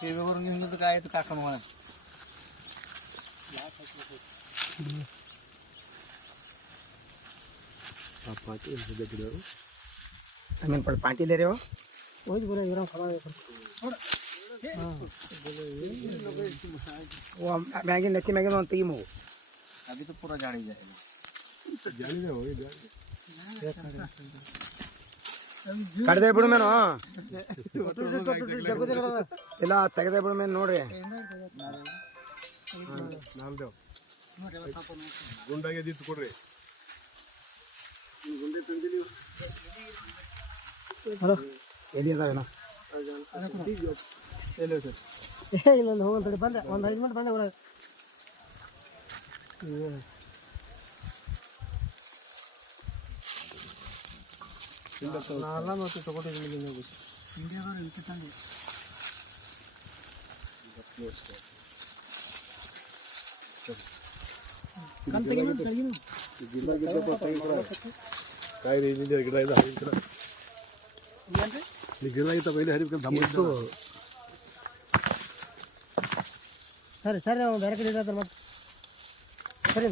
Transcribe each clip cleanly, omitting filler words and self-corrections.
शेवेवरून निघलं तर काय काका म्हणा पार्टी ले रहे हो वही बोला जरा खबर वो मैगी नक्की मैगी ना तीम हो अभी तो पूरा जाड़ी जाएगा ಕಡದೆ ಬಿಡು ಮೇನು ಇಲ್ಲ ತೆಗೆದೆ ಬಿಡು ಮೇನು ನೋಡ್ರಿ ಗುಂಡಾಗೆ ದಿತ್ತು ಕೊಡ್ರಿ ಎಲ್ಲಿ ಅದಾವೇನ ಇಲ್ಲ ಹೋಗಲ್ರಿ ಬಂದೆ ಒಂದು 5 ಮಿನಿಟ್ ಬಂದೆ ಒಳಗೆ ನಾಲ್ಲ ಮತ್ತೆ ತಗೊಂಡಿದ್ದೀನಿ ನೀವು ಇಂಡಿಯಾದವ್ರು ಇಂತ ತಂದೆ काय रे गिಡ ಇದೆ ಹರಿಬಿಡ ಏನ್ರಿ ಈ ಗಿಡ ಐತ ಬೈಲೆ ಹರಿಬಿಡ ದಮ್ಮತ್ತು ಸರಿ ಸರಿ ನಾವು ಬೇರೆ ಕಡೆ ಇರೋದು ಮತ್ತೆ ಸರಿ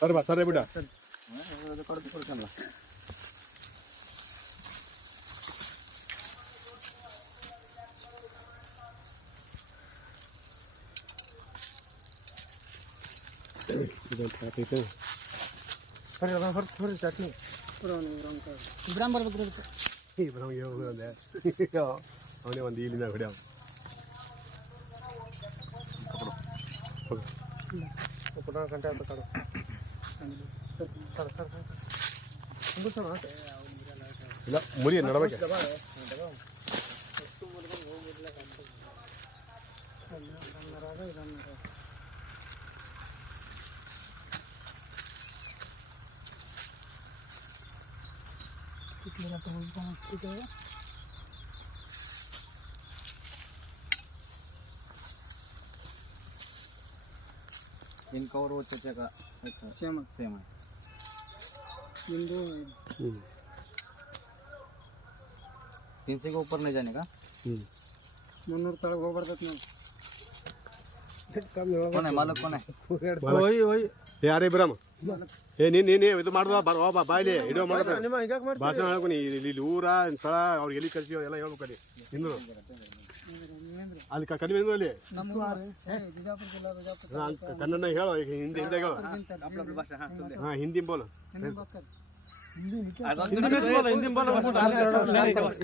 ಸರಿ ಬಾ ಸರಿ ಬಿಡ ಕೊಡ್ತಾನಲ್ಲ ಸರಿ ಹೊರತು ಚಟ್ನಿ ಇಬ್ರಾಮ್ ಬರ್ಬೇಕು ಅವನೇ ಒಂದು ಈಲಿನ ಹೊಡ್ಯಾವ ಗಂಟೆ ಅಂತ ಕಡು ಇಲ್ಲ ಮುರಿ ನಡಬೇಕು इनका और वो चाचा का सेम सेम है हिंदू 300 के ऊपर नहीं जाने का मुन्नूर तक वो बढ़ता नहीं कौन है मालक कौन है वही ಯಾರೇ ಬ್ರಹ್ಮ ಏ ನೀನು ಇದು ಮಾಡ್ದ ಬಾ ಬಾಯ್ಲಿ ವಿಡಿಯೋ ಮಾಡ್ತಾರೆ ಭಾಷಣ ಹೇಳ್ಕೊನಿ ಇಲ್ಲಿ ಊರ ಸ್ಥಳ ಅವ್ರಿಗೆ ಎಲ್ಲಿ ಕರ್ಸಿ ಎಲ್ಲ ಹೇಳ್ಬೇಕಲ್ಲಿ ಇನ್ನು ಅಲ್ಲಿ ಕಡಿಮೆ ಅಲ್ಲಿ ಕನ್ನಡ ಹೇಳೋ ಈಗ ಹಿಂದಿ ಹೇಳೋ ಹಾ ಹಿಂದಿ ಬೋಲು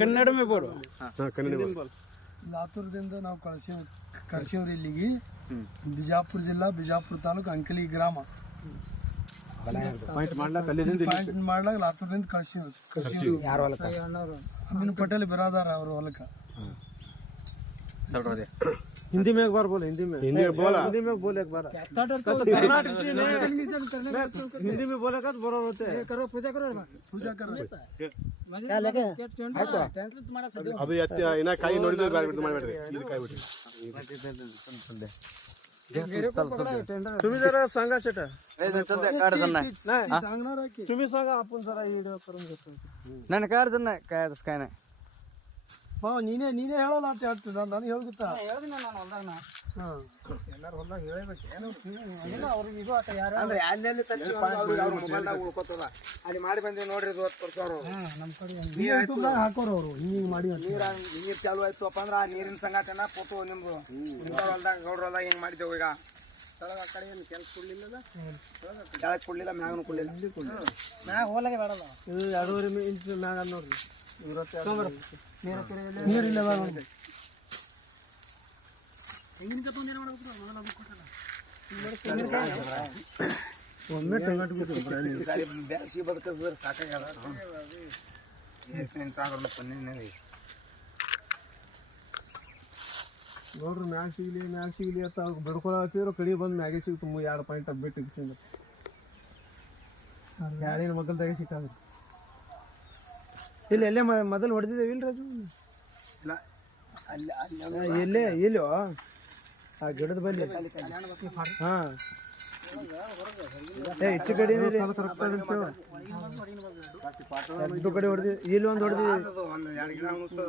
ಕನ್ನಡ ಮೇ ಬೋಲು ಹಾ ಕನ್ನಡ ಲಾತೂರದಿಂದ ನಾವು ಕರ್ಸಿವ್ರಿ ಇಲ್ಲಿಗೆ ಬಿಜಾಪುರ ಜಿಲ್ಲಾ ಬಿಜಾಪುರ ತಾಲೂಕು ಅಂಕಲಿ ಗ್ರಾಮ ಪಾಯಿಂಟ್ ಮಾಡ್ಲಾಕ ಲಾತೂರದಿಂದ ಕಳ್ಸಿವ್ರಿ ಅಮೀನ್ ಪಟೇಲ್ ಬಿರಾದಾರ ಅವ್ರ ಹೊಲಕ್ಕ हिंदी में एक बार बोले हिंदी में बोला हिंदी में बोले एक बार कर्नाटक से हिंदी में बोले का बरोबर होते हैं करो पूजा करो क्या लेके ಅದು ಇನ್ನ ಕಾಯಿ ನೋಡಿದ್ರೆ ಬಿಟ್ಟು ಮಾಡಬೇಡ್ರಿ ಇದು ಕಾಯಿ ಬಿಟ್ರಿ तुम्ही जरा सांगा शेटा तुम्ही सांगा आपण जरा व्हिडिओ करून घेतो नाही काय अडचण नाही काय तसं काय नाही ನೀನೇ ಹೇಳಲ್ಲ ಅಂತ ಹೇಳ್ತಿದ್ದ ನಾನು ಹೇಳ್ಗುತ್ತಾ ಎಲ್ಲಾರು ಹೊಲ್ದಾಗ ಹೇಳಬೇಕು ಅವ್ರಿಗೆ ಇದು ಆತ ಯಾರು ಅಂದ್ರೆ ಅಲ್ಲೆಲ್ಲಿ ಉಳ್ಕೋತಾರ ಅಲ್ಲಿ ಮಾಡಿ ಬಂದೇವಿ ನೋಡ್ರಿ 50 ವರ್ಷ ನಮ್ಮ ಕಡೆ ಹಾಕೋರು ಅವರು ಹಿಂಗೆ ಮಾಡಿ ನೀರು ಚಾಲು ಆಯ್ತಪ್ಪ ಅಂದ್ರೆ ಆ ನೀರಿನ ಸಂಗಾಟನ ಫೋಟೋ ನಿಮ್ದು ಹೊಲ್ದಾಗ ಗೌಡ್ರ ಹೊಲ್ದಾಗ ಹಿಂಗೆ ಮಾಡಿದ್ದೇವೆ ಈಗ ತಳಗ ಆ ಕಡೆ ಏನು ಕೆಲಸ ಕೊಡ್ಲಿಲ್ಲ ಕೆಳಗೆ ಕೊಡ್ಲಿಲ್ಲ ಮ್ಯಾಗನು ಕೊಡ್ಲಿಲ್ಲ ಮ್ಯಾಗ ಹೋಲಾಗೆ ಬೇಡಲ್ಲ ಇದು 2.5 ಇಂಚ್ ಮ್ಯಾಗ ನೋಡ್ರಿ ನೀರಿಲ್ಲ ಒಮ್ಮೆ ಟೊಮೆಟೊ ಬ್ಯಾಸಿ ಬದುಕಿದ್ರೆ ಸಾಕಾಗ್ಯದ ನೋಡ್ರಿ ಮ್ಯಾಗ ಸಿಗ್ಲಿ ಅಂತ ಬಿಡ್ಕೊಳತ್ತಿದ್ರು ಕಡಿ ಬಂದು ಮ್ಯಾಗೆ ಸಿಗ್ತು 2 ಪಾಯಿಂಟ್ ಬಿಟ್ಟು ಇಡ್ಸಿಂದ ಯಾರೇನು ಮಗಲ್ದಾಗೆ ಸಿಕ್ಕಾದ್ರಿ ಇಲ್ಲಿ ಎಲ್ಲೇ ಮೊದಲು ಹೊಡೆದಿದ್ದೇವೆ ಇಲ್ಲ ರಾಜು ಇಲ್ಲ ಎಲ್ಲೇ ಎಲ್ಲೋ ಆ ಗಿಡದ ಬಲ್ಲಿ ಹಾಂ ಹೆಚ್ಚು ಕಡೆ ಎರಡು ಕಡೆ ಹೊಡೆದಿ ಇಲ್ಲಿ ಒಂದು ಹೊಡೆದಿ ಅದು ಒಂದು 2 ಗಿಡ ಉಣಿಸ್ತದೆ.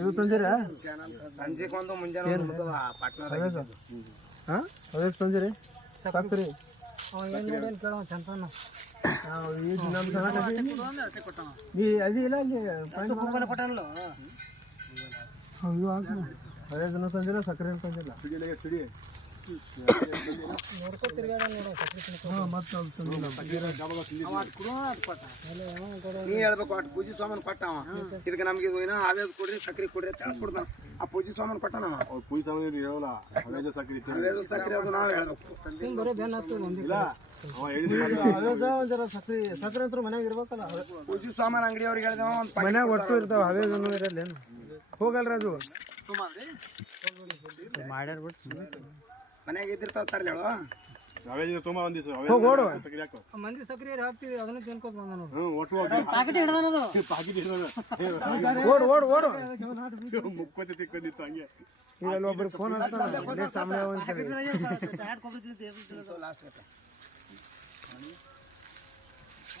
ಇದು ತಂದಿರ ಸಂಜೆಗೆ ಒಂದು ಮುಂಜಾನೆ ಒಂದು ಉಣ್ತದ ಆ ಪಾಟ್ನಾದಾಗ. ಹಾಂ ಅದೇ ತಂದಿರಿ ಸಾಕ್ತೀರಿ ನೀ ಅದಿ ಇಲ್ಲ ಅಲ್ಲಿ ಅದೇ ಜನ ತಂದಿಲ್ಲ ಸಕ್ಕರೆ ತಂದಿಲ್ಲ ಮತ್ತೆ ನೀ ಹೇಳ್ಬೇಕು ಅಟ್ ಪೂಜೆ ಸಾಮಾನು ಕೊಟ್ಟವ ಇದಕ್ಕೆ ನಮ್ಗೆ ಇದು ಏನೋ ಆವೇಶ ಕೊಡ್ರಿ ಸಕ್ರೆ ಕೊಡ್ರಿ ಅಂತ ಕೊಡ್ತಾನ. ಆ ಪೂಜೆ ಸಾಮಾನು ಕೊಟ್ಟನವ. ಪೂಜೆ ಸಾಮಾನು ಹೇಳಲ್ಲ ಹವೇಜ ಸಕ್ರಿ ಆವೇಶ ಸಕ್ರೆ ಅದು ನಾವು ಹೇಳ್ಬೇಕು. ಜರ ಸಕ್ರೆ ಸಕ್ರೆ ಅಂತ ಮನ್ಯಾಗ ಇರ್ಬೇಕಲ್ಲ. ಪೂಜೆ ಸಾಮಾನು ಅಂಗಡಿ ಅವ್ರಿಗೆ ಹೇಳಿದವ ಒಂದು ಮನ್ಯಾಗ ಒಟ್ಟು ಇರ್ತಾವ ಹವೇ ಇರಲ್ಲ ಹೋಗಲ್ಲ ರಾಜು ಮಾಡ್ಯಾರ ಬಿಟ್ಟು ಮನ್ಯಾಗ ಇದ್ದಿರ್ತಾವ ತರ್ಲಿ ಹೇಳು. ಹವೇಜ ತುಂಬಾ ಒಂದಿತ್ತು ಸಕ್ರಿ ಹಾಕೋ ಮಂದಿ ಸಕ್ರೆ ಹಾಕ್ತಿವಿ ಅದನ್ನ ತಿನ್ಕೋತ ಬಂದ ನೋಡಿ. ಒಟ್ಟು ಪಾಕೆಟ್ ಹಿಡ್ದಾನದು ಪಾಕಿಟ್ ಓಡು ಓಡು ಓಡು ಮುಕ್ಕೋತಿ ತಿಕ್ಕೊಂಡಿತ್ತು ಹಂಗೆ. ಈಗ ಒಬ್ಬರು ಫೋನ್ ಹಚ್ತಾನ ಸಾಮಾನ್ಯ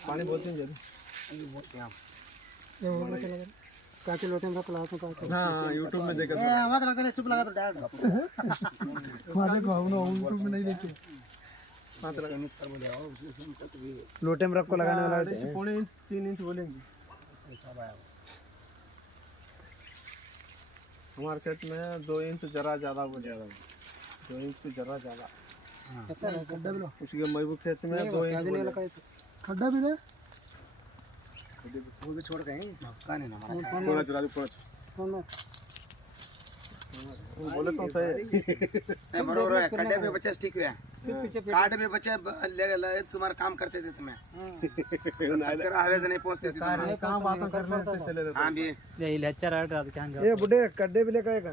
पानी बोलते हैं जब काके लोटे में रखला तो हां YouTube में देखा आवाज लगता है चुप लगा तो डैड मारे को हम YouTube में नहीं देखे लोटे में रख को लगाने वाला 3 इंच बोलेंगे हमारे खेत में 2 इंच जरा ज्यादा बोले 2 इंच से जरा ज्यादा खड्डा भी उसके महबूब खेत में 2 इंच खड्डा भी है वो भी छोड़ गए काने ना हमारा फोन चला दो फोन बोले तो सही नहीं बरोबर है. खड्डे में बच्चे ठीक हुए काट में बच्चे ले तुम्हारा काम करते थे तुम्हें आवेश नहीं पहुंचते थे काम बात करने चले हाँ भी ये लेक्चर है रात क्या ये बुढ़े कड्डे भी लेकर आएगा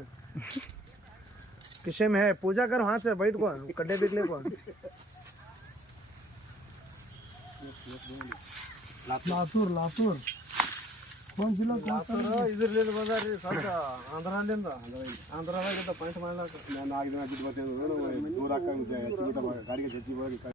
किसे में है पूजा कर हाथ से बैठ को कड्डे बिकले को लातूर लातूर कौन जिला लातूर ಇದರಲ್ಲಿ ಬಂದಾರಿ ಸಾಕ ಆಂಧ್ರದಿಂದ ಆಂಧ್ರದಾಗ ಪಾಯಿಂಟ್ ಮಾಡಲಾಕ ನಾನು 4 ದಿನ ಬಿಟ್ಟು ಬರ್ತೇನೆ ದೂರ ಹಾಕಂಗೆ ಗಾಡಿಗೆ ಜಜ್ಜಿ ಹೋಗಿ